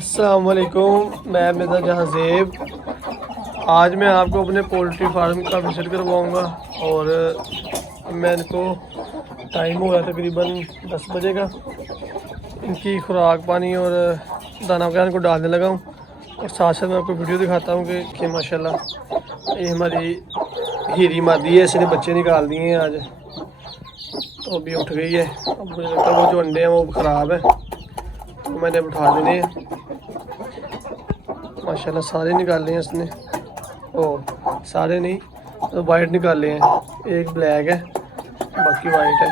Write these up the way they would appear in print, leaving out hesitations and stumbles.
अस्सलाम वालेकुम, मैं मिर्ज़ा जहाँ ज़ेब। आज मैं आपको अपने पोल्ट्री फार्म का विज़िट करवाऊँगा और मैं इनको टाइम हो गया तकरीबन 10 बजे का। इनकी खुराक पानी और दाना वगैरह इनको डालने लगा हूँ और साथ साथ मैं आपको वीडियो दिखाता हूँ कि माशाल्लाह ये हमारी हीरी मादी है, इसने बच्चे निकाल दिए हैं आज। तो अभी उठ गई है। अब मुझे लगता है वो जो अंडे हैं वो ख़राब है, तो मैंने उठा देने हैं। माशाल्लाह सारे निकाले हैं इसने। ओ सारे नहीं, तो वाइट निकाले हैं, एक ब्लैक है बाकी वाइट है।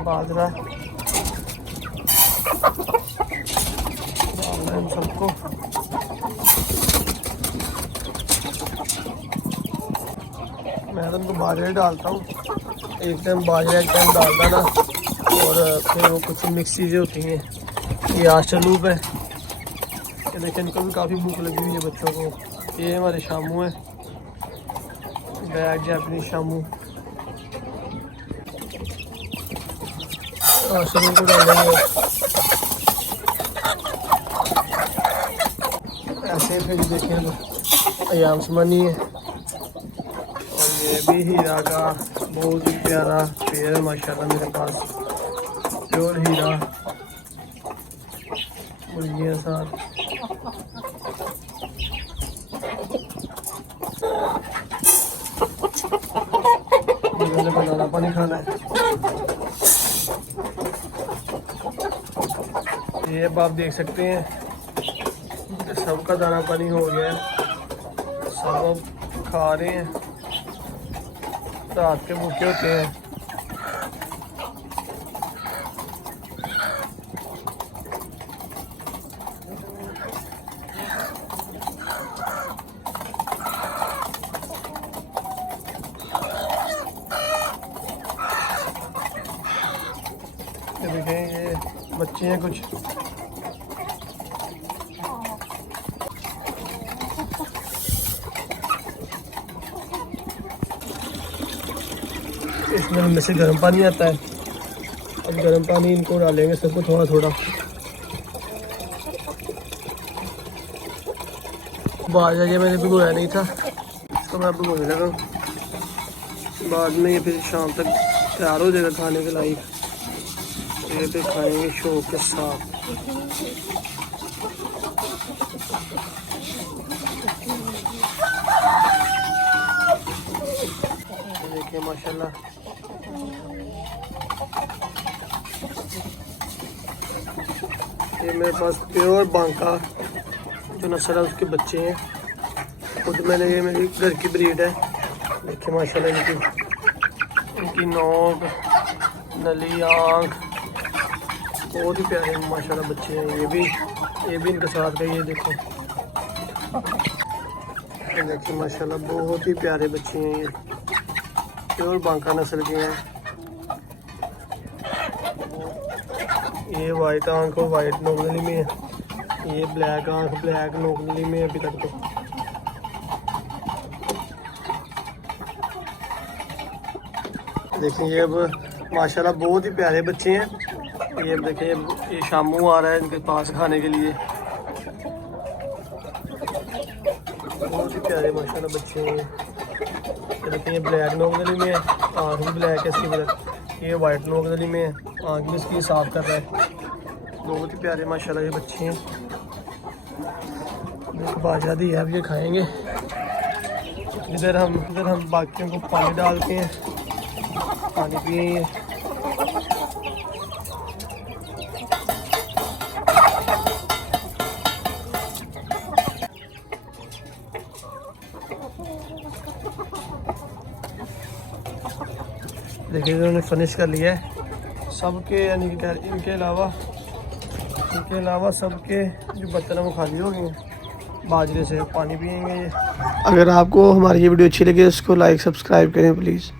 बाजरा डालना है इन सबको। मैं तो इनको बाजरे डालता हूँ, एक टाइम बाजरा एक टाइम डाल देना और फिर वो कुछ मिक्स चीज़ें होती हैं। ये आशलूब है, ये देखिए इनको भी काफ़ी भूख लगी हुई है बच्चों को। ये हमारे शामू है, ब्लैक जैपनीज शामू। आशलूब को डालेंगे ऐसे। फिर देखें अयाम समनी है और ये भी हीरा का बहुत ही प्यारा पेड़ है माशाल्लाह मेरे पास, प्योर हीरा मुर्गियाँ साथ। मैंने बनाना पानी खाना है। ये अब आप देख सकते हैं सबका दाना पानी हो गया है, सब अब खा रहे हैं, रात के भूखे होते हैं। ये देखें ये बच्चे हैं कुछ। इसमें इनमें से गर्म पानी आता है, अब गर्म पानी इनको डालेंगे सबको थोड़ा थोड़ा। बाजरा ये मैंने भिगोया नहीं था, इसको मैं भिगोने लगा। बाद में ये फिर शाम तक तैयार हो जाएगा खाने के लायक। ये फिर खाएंगे शौक के साथ। देखिए माशाल्लाह ये मेरे पास प्योर बांका जो नस्ल है उसके बच्चे हैं। खुद मैंने, ये मेरी घर की ब्रीड है। देखिए माशाल्लाह इनकी नोक, नली, आँख बहुत ही प्यारे माशाल्लाह बच्चे हैं। ये भी इनके साथ का, ये देखो, ये देखिए माशाल्लाह बहुत ही प्यारे बच्चे हैं। ये प्योर बांका नस्ल के हैं। ये वाइट आँख और वाइट नोकनली में है, ये ब्लैक आँख ब्लैक नोकनली में अभी तक। तो देखिए ये अब माशाल्लाह बहुत ही प्यारे बच्चे हैं। ये देखिए ये शामू आ रहा है इनके पास खाने के लिए। बहुत ही प्यारे माशाल्लाह बच्चे हैं। देखिए ये ब्लैक नोकनली में है, आँख भी ब्लैक है इसकी वजह। ये वाइट नोकनली में है, आँख भी इसकी साफ कर रहा है। बहुत ही प्यारे माशाल्लाह ये बच्चे हैं। बाजरा दी है, अब ये खाएंगे। इधर हम बाकियों को पानी डालते हैं, पानी पिएंगे। देखिए इन्होंने फिनिश कर लिया है सबके, यानी इनके अलावा सबके जो बर्तन है वो खाली हो गए हैं। बाजरे से पानी पिएंगे ये। अगर आपको हमारी ये वीडियो अच्छी लगे इसको लाइक सब्सक्राइब करें प्लीज़।